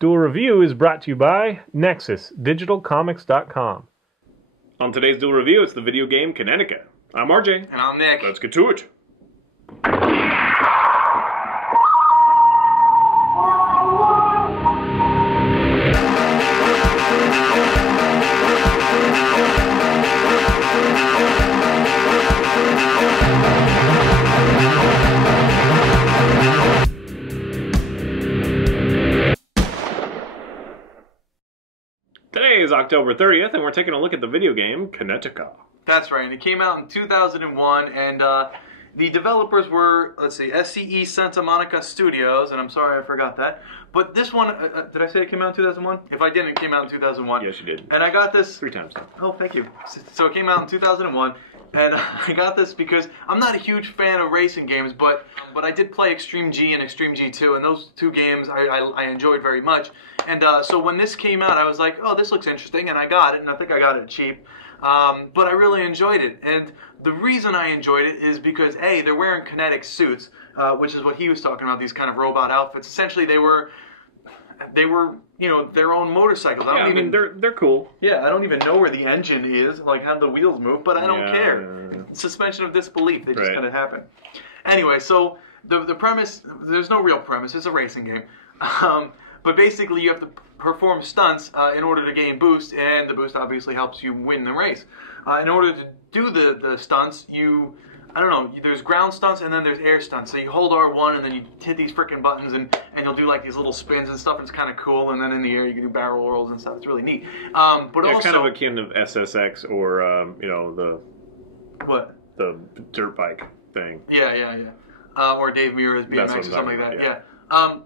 Duel Review is brought to you by NexusDigitalComics.com. On today's Duel Review, it's the video game Kinetica. I'm RJ. And I'm Nick. Let's get to it. Today is October 30th, and we're taking a look at the video game Kinetica. That's right, and it came out in 2001, and the developers were, let's see, SCE Santa Monica Studios, and I'm sorry I forgot that. But this one, did I say it came out in 2001? If I didn't, it came out in 2001. Yes, you did. And I got this... 3 times now. Oh, thank you. So it came out in 2001, and I got this because I'm not a huge fan of racing games, but I did play Extreme G and Extreme G2, and those two games I enjoyed very much. And so when this came out, I was like, oh, this looks interesting, and I got it, and I think I got it cheap. But I really enjoyed it, and the reason I enjoyed it is because, A, they're wearing kinetic suits, which is what he was talking about, these kind of robot outfits. Essentially, they were, you know, their own motorcycles. I mean, they're cool. Yeah, I don't even know where the engine is, like how the wheels move, but I don't care. Suspension of disbelief, they just kind of happen. Anyway, so the premise, there's no real premise, it's a racing game. But basically, you have to perform stunts in order to gain boost, and the boost obviously helps you win the race. In order to do the stunts, I don't know, there's ground stunts and then there's air stunts. So you hold R1 and then you hit these freaking buttons and you'll do like these little spins and stuff, and it's kind of cool. And then in the air you can do barrel rolls and stuff. It's really neat. But yeah, also, kind of akin to SSX or, you know, the dirt bike thing. Yeah. Or Dave Mirra's BMX or something like that. Yeah.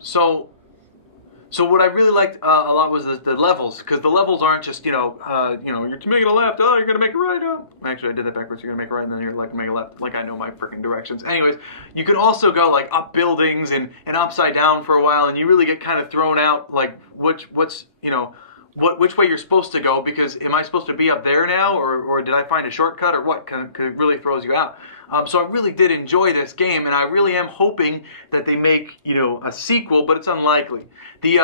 So what I really liked a lot was the levels, because the levels aren't just, you're to make it a left, oh, you're going to make a right, oh. Actually, I did that backwards, you're going to make a right, and then you're like, make a left, like I know my freaking directions. Anyways, you could also go like up buildings and upside down for a while, and you really get kind of thrown out, like which way you're supposed to go, because am I supposed to be up there now, or did I find a shortcut, or what? Kind of really throws you out. So I really did enjoy this game, and I really am hoping that they make, a sequel, but it's unlikely. The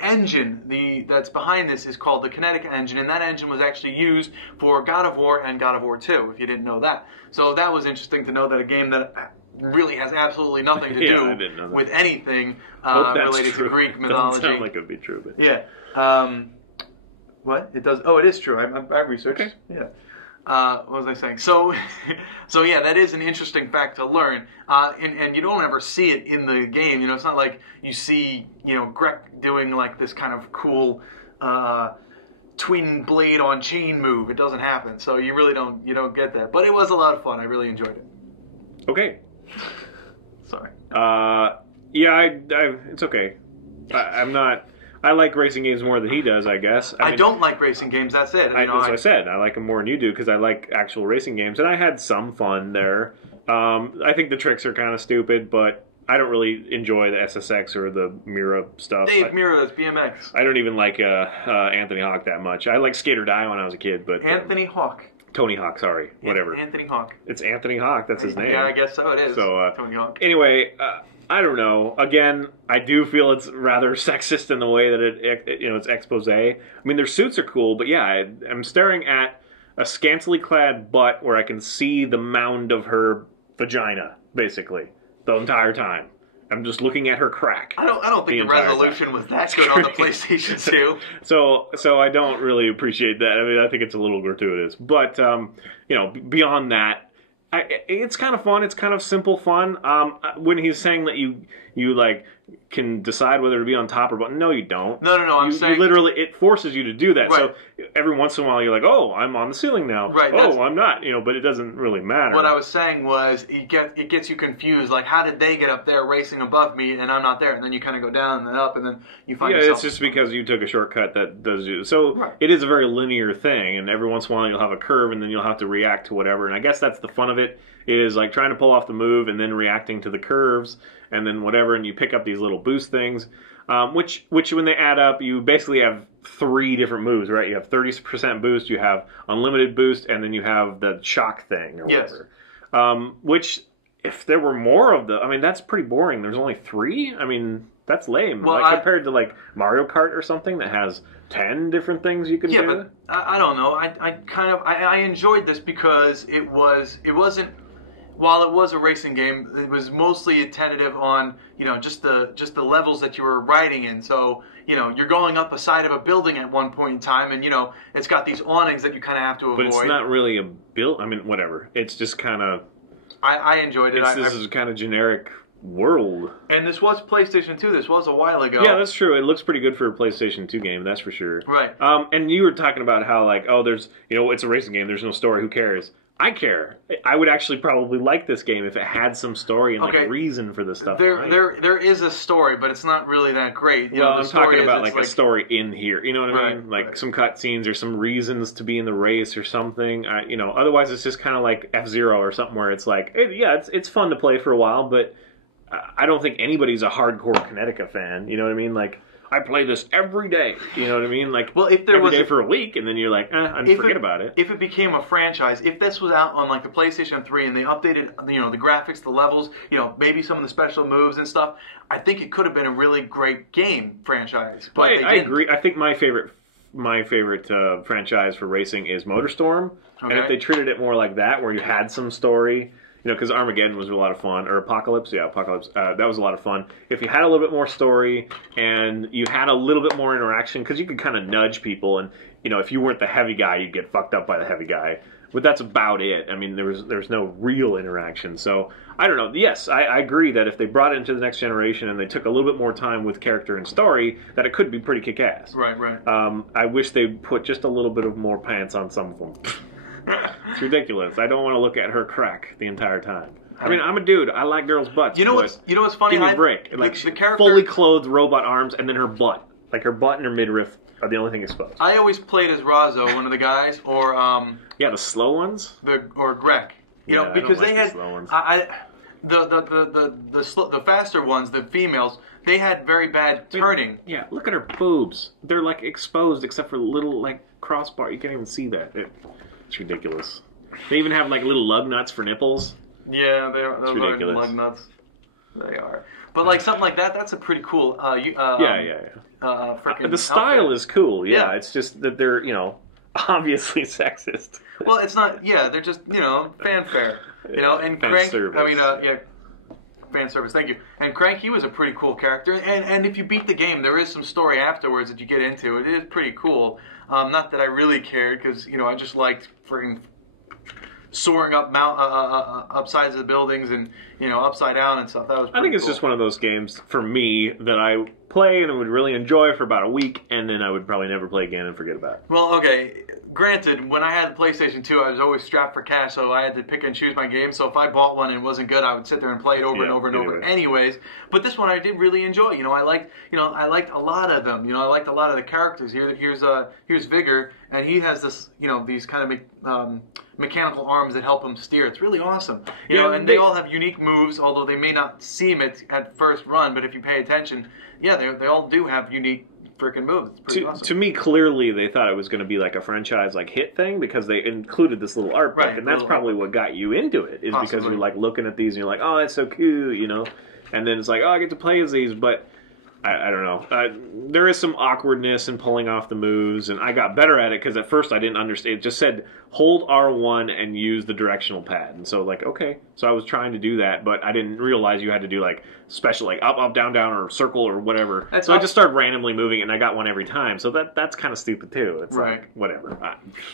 engine that's behind this is called the Kinetica engine, and that engine was actually used for God of War and God of War 2, if you didn't know that. So that was interesting to know that a game that really has absolutely nothing to do with anything related to Greek mythology. Doesn't sound like it would be true, but yeah. What? It does. Oh, it is true. I researched. Okay. Yeah. What was I saying? So yeah, that is an interesting fact to learn. And you don't ever see it in the game. It's not like you see, Grek doing like this kind of cool twin blade on chain move. It doesn't happen. So you really don't get that. But it was a lot of fun. I really enjoyed it. Okay. Sorry. Yeah, it's okay. I'm not. I like racing games more than he does, I guess. I don't like racing games, that's it. That's what I said. I like them more than you do because I like actual racing games. And I had some fun there. I think the tricks are kind of stupid, but I don't really enjoy the SSX or the Mirra stuff. Dave Mirra, that's BMX. I don't even like Anthony Hawk that much. I liked Skate or Die when I was a kid. But Anthony Hawk. Tony Hawk, sorry. Whatever. Anthony Hawk. It's Anthony Hawk, that's his name. Yeah, I guess so it is. So, Tony Hawk. Anyway, I don't know. Again, I do feel it's rather sexist in the way that it's expose. I mean, their suits are cool, but yeah, I'm staring at a scantily clad butt where I can see the mound of her vagina, basically, the entire time. I'm just looking at her crack. I don't think the resolution was that good on the PlayStation 2. So I don't really appreciate that. I mean, I think it's a little gratuitous. But, beyond that, it's kind of fun. It's kind of simple fun. When he's saying that you like can decide whether to be on top or bottom, no, you don't. No. I'm saying literally it forces you to do that. Right. So every once in a while you're like, oh, I'm on the ceiling now. Right. Oh, I'm not. But it doesn't really matter. What I was saying was it gets you confused. Like, how did they get up there racing above me and I'm not there? And then you kind of go down and then up, and then you find yourself. It's just because you took a shortcut that does you. So right. It is a very linear thing, and every once in a while you'll have a curve, and then you'll have to react to whatever. And I guess that's the fun of it. It is like trying to pull off the move and then reacting to the curves and then whatever, and you pick up these little boost things, which when they add up, you basically have 3 different moves, right? You have 30% boost, you have unlimited boost, and then you have the shock thing or whatever. Which, if there were more of I mean, that's pretty boring. There's only 3? I mean, That's lame. Well, like compared to like Mario Kart or something that has 10 different things you can do. Yeah, but I don't know. I enjoyed this because it wasn't. While it was a racing game, it was mostly tentative on just the levels that you were riding in. So you're going up a side of a building at one point in time, and it's got these awnings that you kind of have to avoid. But it's not really a build. I mean, whatever. It's just kind of. I enjoyed it. This is kind of generic world. And this was PlayStation 2. This was a while ago. Yeah, that's true. It looks pretty good for a PlayStation 2 game. That's for sure. Right. And you were talking about how like, oh, there's it's a racing game. There's no story. Who cares? I care. I would actually probably like this game if it had some story and like a reason for the stuff. There is a story, but it's not really that great. Well, I'm talking about like a story in here. You know what I mean? Like some cutscenes or some reasons to be in the race or something. Otherwise it's just kind of like F-Zero or something where it's like, it's fun to play for a while, but I don't think anybody's a hardcore Kinetica fan. You know what I mean? Like, I play this every day. You know what I mean? Like, well, if there every day for a week, and then you're like, forget about it. If it became a franchise, if this was out on like the PlayStation 3 and they updated, the graphics, the levels, maybe some of the special moves and stuff, I think it could have been a really great game franchise. But I agree. I think my favorite franchise for racing is MotorStorm, and if they treated it more like that, where you had some story. Because Armageddon was a lot of fun, or Apocalypse, that was a lot of fun. If you had a little bit more story, and you had a little bit more interaction, because you could kind of nudge people, and, if you weren't the heavy guy, you'd get fucked up by the heavy guy. But that's about it. I mean, there's no real interaction. So, I don't know. Yes, I agree that if they brought it into the next generation, and they took a little bit more time with character and story, that it could be pretty kick-ass. Right. I wish they put just a little bit of more pants on some of them. It's ridiculous. I don't want to look at her crack the entire time. I mean, I'm a dude. I like girls' butts. You know what's funny? Give me a break. Like the character, fully clothed robot arms, and then her butt. Like her butt and her midriff are the only thing exposed. I always played as Razzo, one of the guys, or the slow ones. Or Greg. Because they had slow ones. The faster ones, the females, they had very bad turning. Yeah, look at her boobs. They're like exposed except for little like crossbar. You can't even see that. It's ridiculous. They even have like little lug nuts for nipples. Yeah, those are lug nuts. They are. But like something like that, that's a pretty cool. The style is cool. Yeah, it's just that they're obviously sexist. Well, it's not. Yeah, they're just fanfare. And Crank. Service. I mean, fan service. Thank you. And Crank, he was a pretty cool character. And if you beat the game, there is some story afterwards that you get into. It is pretty cool. Not that I really cared, because I just liked freaking soaring up sides of the buildings and upside down and stuff. That was. I think it's just one of those games for me that I play and would really enjoy for about a week, and then I would probably never play again and forget about it. Well, okay. Granted, when I had the PlayStation 2, I was always strapped for cash, so I had to pick and choose my games. So if I bought one and it wasn't good, I would sit there and play it over and over and over anyways. But this one I did really enjoy. I liked a lot of them. I liked a lot of the characters. Here's Vigor, and he has this, these kind of mechanical arms that help him steer. It's really awesome. And they all have unique moves, although they may not seem it at first run, but if you pay attention, they all do have unique freaking moves. Awesome. To me, clearly they thought it was going to be like a franchise like hit thing, because they included this little art book, and that's probably what got you into it, is because you're like looking at these and you're like, oh, that's so cute, and then it's like, oh, I get to play as these, but I don't know. There is some awkwardness in pulling off the moves, and I got better at it because at first I didn't understand. It just said hold R1 and use the directional pad, and so okay. So I was trying to do that, but I didn't realize you had to do like special, like up, up, down, or circle or whatever. I just started randomly moving it, and I got one every time. So that's kind of stupid too. It's like whatever.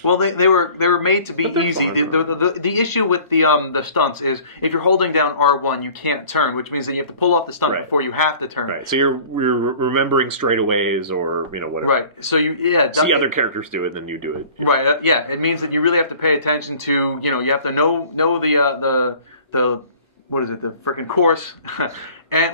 Well, they were made to be easy. The issue with the stunts is if you're holding down R1, you can't turn, which means that you have to pull off the stunt before you have to turn. Right. So you're remembering straightaways or whatever. Right. So see other characters do it, then you do it. Right. It means that you really have to pay attention to you have to know the what is it, the freaking course.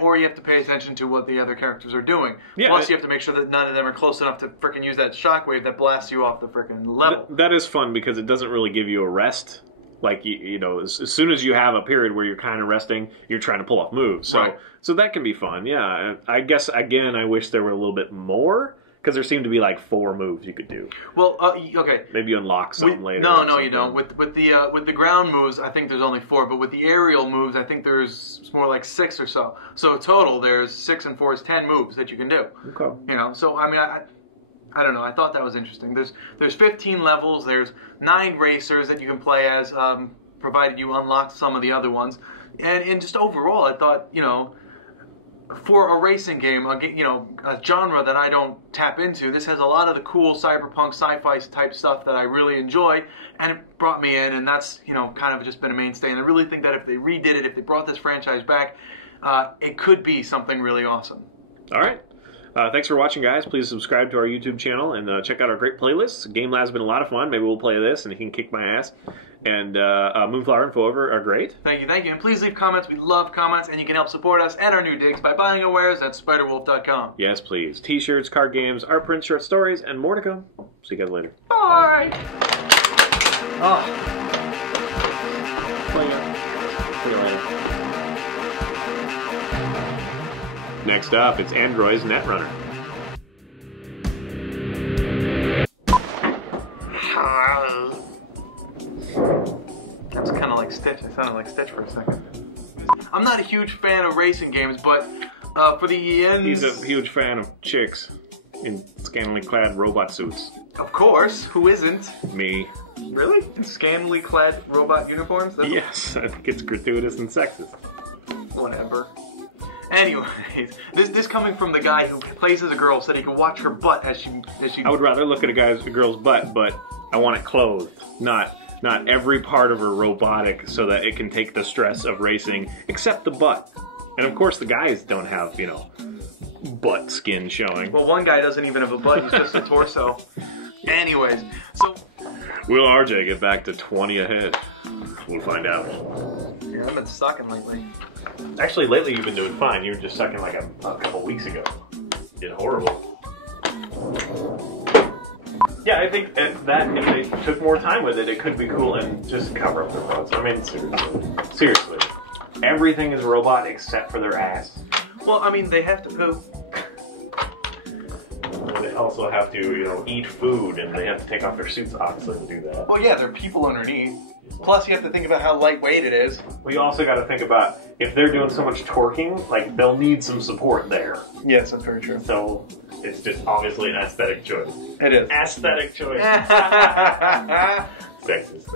Or you have to pay attention to what the other characters are doing. Yeah, plus, you have to make sure that none of them are close enough to frickin' use that shockwave that blasts you off the frickin' level. That is fun because it doesn't really give you a rest. Like, as soon as you have a period where you're kind of resting, you're trying to pull off moves. So that can be fun, yeah. I guess, again, I wish there were a little bit more. Because there seemed to be like 4 moves you could do. Well, okay. Maybe you unlock some later. No, you don't. With the ground moves, I think there's only 4. But with the aerial moves, I think there's more like 6 or so. So total, there's 6 and 4 is 10 moves that you can do. Okay. You know, so I mean, I don't know. I thought that was interesting. There's 15 levels. There's 9 racers that you can play as, provided you unlock some of the other ones. And just overall, I thought, you know, for a racing game, you know, a genre that I don't tap into, this has a lot of the cool cyberpunk sci-fi type stuff that I really enjoy, and it brought me in, and that's, you know, kind of just been a mainstay. And I really think that if they redid it, if they brought this franchise back, it could be something really awesome. All right. Thanks for watching, guys. Please subscribe to our YouTube channel and check out our great playlists. Game Lab's been a lot of fun. Maybe we'll play this and you can kick my ass. And Moonflower and Forever are great. Thank you, thank you. And please leave comments. We love comments, and you can help support us and our new digs by buying our wares at spiderwolf.com. Yes, please. T-shirts, card games, art prints, short stories, and more to come. See you guys later. Bye! Oh. See you later. Next up, it's Android's Netrunner. That was kind of like Stitch. I sounded like Stitch for a second. I'm not a huge fan of racing games, but for the ends... He's a huge fan of chicks in scantily clad robot suits. Of course. Who isn't? Me. Really? In scantily clad robot uniforms? That's Yes, I think it's gratuitous and sexist. Whatever. Anyways, this coming from the guy who plays as a girl said he could watch her butt as she. I would rather look at a girl's butt, but I want it clothed, not every part of her robotic, so that it can take the stress of racing, except the butt. And of course, the guys don't have, you know, butt skin showing. Well, one guy doesn't even have a butt; he's just a torso. Anyways, so will RJ get back to 20 ahead? We'll find out. Yeah, I've been sucking lately. Actually, lately you've been doing fine. You were just sucking like a couple weeks ago. You did horrible. Yeah, I think that if they took more time with it, it could be cool and just cover up their butts. I mean, seriously. Everything is robot except for their ass. Well, I mean, they have to poo. They also have to, you know, eat food, and they have to take off their suits, obviously, to do that. Well, yeah, there are people underneath. Plus, you have to think about how lightweight it is. We also got to think about, if they're doing so much torquing, like, they'll need some support there. Yes, that's very true. So, it's just obviously an aesthetic choice. It is. Aesthetic choice. Sexist.